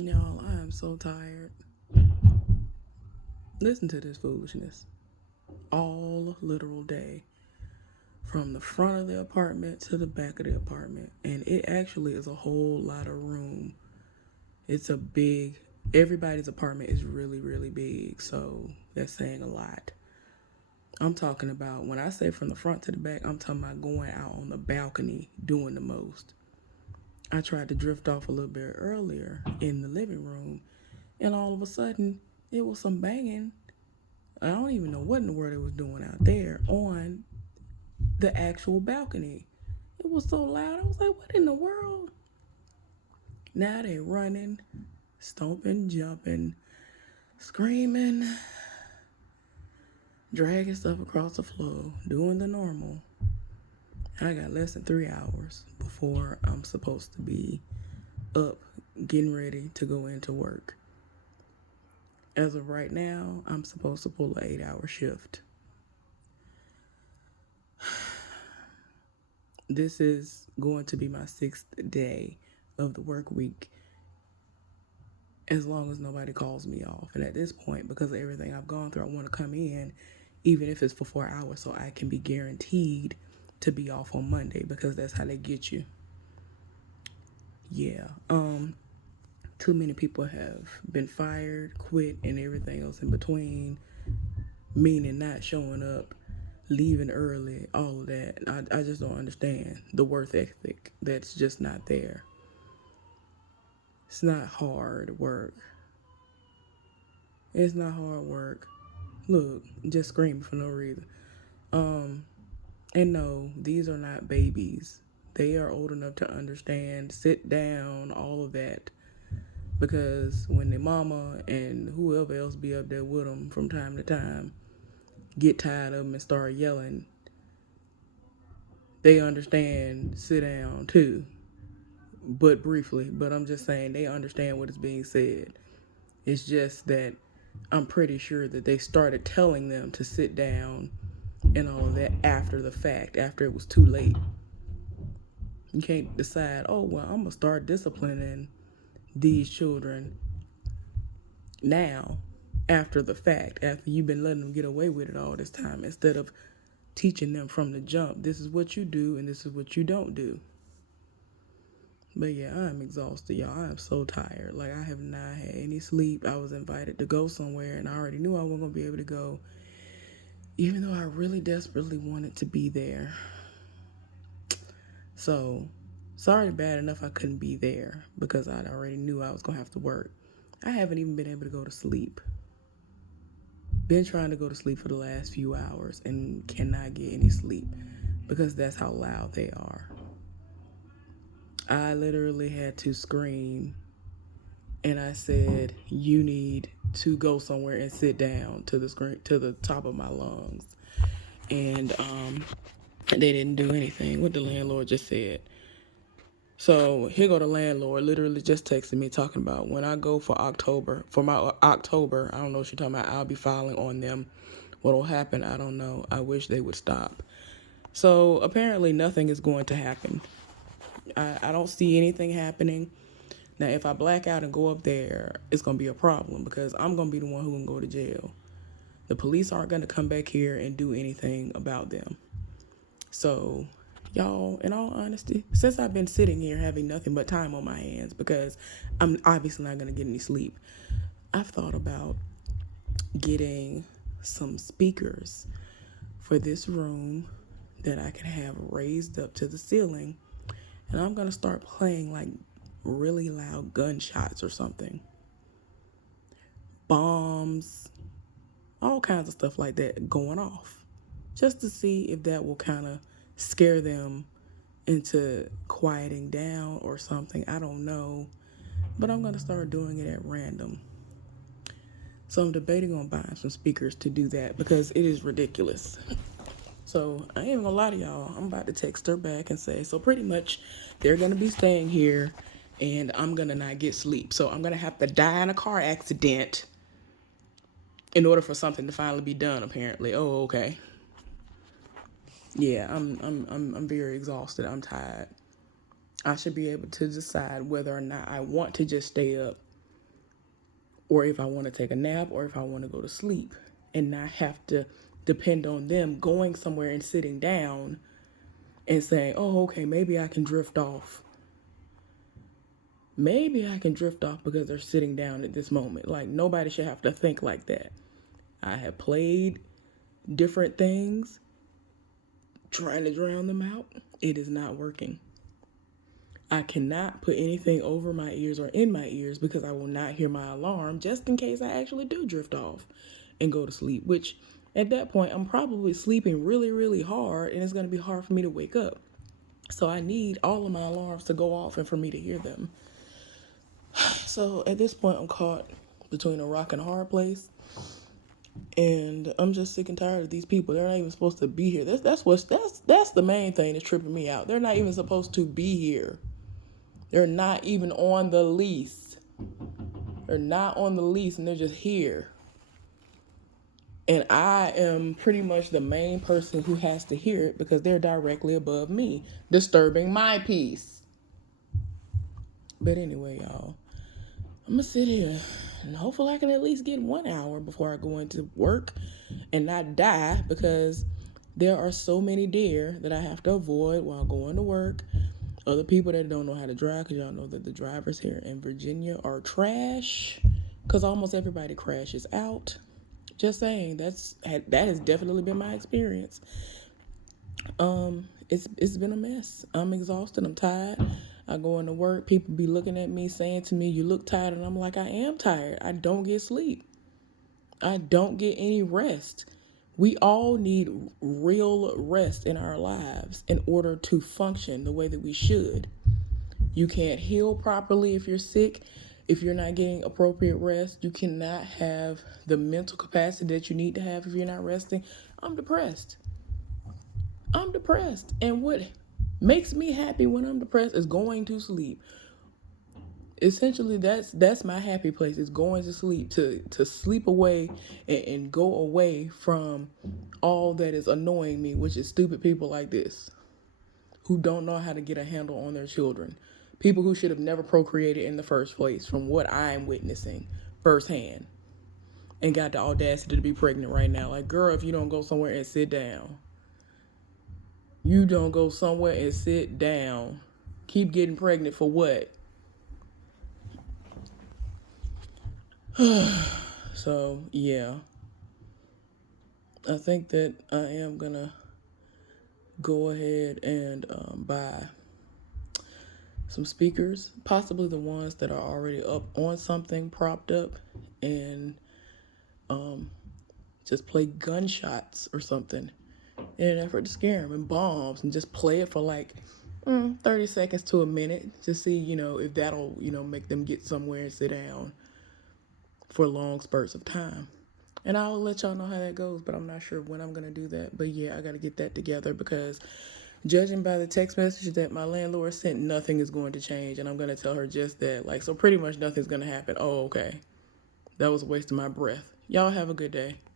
Y'all, I am so tired. Listen to this foolishness. All literal day. From the front of the apartment to the back of the apartment. And it actually is a whole lot of room. It's a big, everybody's apartment is really, really big. So that's saying a lot. I'm talking about, when I say from the front to the back, I'm talking about going out on the balcony doing the most. I tried to drift off a little bit earlier in the living room, and all of a sudden, it was some banging. I don't even know what in the world it was doing out there on the actual balcony. It was so loud. I was like, what in the world? Now they running, stomping, jumping, screaming, dragging stuff across the floor, doing the normal. I got less than 3 hours before I'm supposed to be up, getting ready to go into work. As of right now, I'm supposed to pull an 8-hour shift. This is going to be my 6th day of the work week, as long as nobody calls me off. And at this point, because of everything I've gone through, I want to come in, even if it's for 4 hours, so I can be guaranteed to be off on Monday, because that's how they get you. Yeah. Too many people have been fired, quit, and everything else in between, meaning not showing up, leaving early, all of that. I just don't understand the work ethic that's just not there. It's not hard work. It's not hard work. Look, just screaming for no reason. And no, these are not babies. They are old enough to understand, sit down, all of that. Because when their mama and whoever else be up there with them from time to time get tired of them and start yelling, they understand sit down too. But briefly, but I'm just saying they understand what is being said. It's just that I'm pretty sure that they started telling them to sit down and all of that after the fact, after it was too late. You can't decide, oh, well, I'm going to start disciplining these children now, after the fact, after you've been letting them get away with it all this time, instead of teaching them from the jump. This is what you do and this is what you don't do. But yeah, I'm exhausted, y'all. I am so tired. Like, I have not had any sleep. I was invited to go somewhere, and I already knew I wasn't going to be able to go, even though I really desperately wanted to be there. So, sorry bad enough I couldn't be there, because I already knew I was going to have to work. I haven't even been able to go to sleep. Been trying to go to sleep for the last few hours and cannot get any sleep, because that's how loud they are. I literally had to scream, and I said, you need to go somewhere and sit down, to the screen, to the top of my lungs. And they didn't do anything. What the landlord just said. So here go the landlord, literally just texted me talking about, when I go for October, for my October, I don't know what you're talking about, I'll be filing on them. What'll happen, I don't know. I wish they would stop. So apparently nothing is going to happen. I don't see anything happening. Now, if I black out and go up there, it's going to be a problem, because I'm going to be the one who can go to jail. The police aren't going to come back here and do anything about them. So, y'all, in all honesty, since I've been sitting here having nothing but time on my hands, because I'm obviously not going to get any sleep, I've thought about getting some speakers for this room that I can have raised up to the ceiling, and I'm going to start playing like really loud gunshots or something. Bombs, all kinds of stuff like that going off, just to see if that will kind of scare them into quieting down or something. I don't know, but I'm going to start doing it at random. So I'm debating on buying some speakers to do that, because it is ridiculous. So I ain't even gonna lie to y'all, I'm about to text her back and say, so pretty much they're gonna be staying here and I'm gonna not get sleep. So I'm gonna have to die in a car accident in order for something to finally be done, apparently. Oh, okay. Yeah, I'm very exhausted. I'm tired. I should be able to decide whether or not I want to just stay up or if I want to take a nap, or if I want to go to sleep, and not have to depend on them going somewhere and sitting down and saying, oh, okay, maybe I can drift off. Maybe I can drift off because they're sitting down at this moment. Like, nobody should have to think like that. I have played different things trying to drown them out. It is not working. I cannot put anything over my ears or in my ears because I will not hear my alarm just in case I actually do drift off and go to sleep, which at that point I'm probably sleeping really, really hard and it's going to be hard for me to wake up. So I need all of my alarms to go off and for me to hear them. So at this point I'm caught between a rock and a hard place. And I'm just sick and tired of these people. They're not even supposed to be here. That's the main thing that's tripping me out. They're not even supposed to be here. They're not even on the lease. They're not on the lease and they're just here. And I am pretty much the main person who has to hear it because they're directly above me, disturbing my peace. But anyway, y'all, I'm going to sit here and hopefully I can at least get 1 hour before I go into work and not die because there are so many deer that I have to avoid while going to work. Other people that don't know how to drive, because y'all know that the drivers here in Virginia are trash because almost everybody crashes out. Just saying, that has definitely been my experience. It's been a mess. I'm exhausted. I'm tired. I go into work. People be looking at me saying to me, "You look tired," and I'm like, "I am tired. I don't get sleep. I don't get any rest." We all need real rest in our lives in order to function the way that we should. You can't heal properly if you're sick. If you're not getting appropriate rest, you cannot have the mental capacity that you need to have if you're not resting. I'm depressed. And what makes me happy when I'm depressed is going to sleep. Essentially, that's my happy place, is going to sleep, to sleep away and go away from all that is annoying me, which is stupid people like this who don't know how to get a handle on their children. People who should have never procreated in the first place, from what I'm witnessing firsthand, and got the audacity to be pregnant right now. Like, girl, if you don't go somewhere and sit down. You don't go somewhere and sit down. Keep getting pregnant for what? So, yeah. I think that I am going to go ahead and buy some speakers, possibly the ones that are already up on something propped up, and just play gunshots or something in an effort to scare them, and bombs, and just play it for like 30 seconds to a minute to see, if that'll, make them get somewhere and sit down for long spurts of time. And I'll let y'all know how that goes, but I'm not sure when I'm going to do that. But yeah, I got to get that together because judging by the text message that my landlord sent, nothing is going to change. And I'm going to tell her just that. Like, so pretty much nothing's going to happen. Oh, okay. That was a waste of my breath. Y'all have a good day.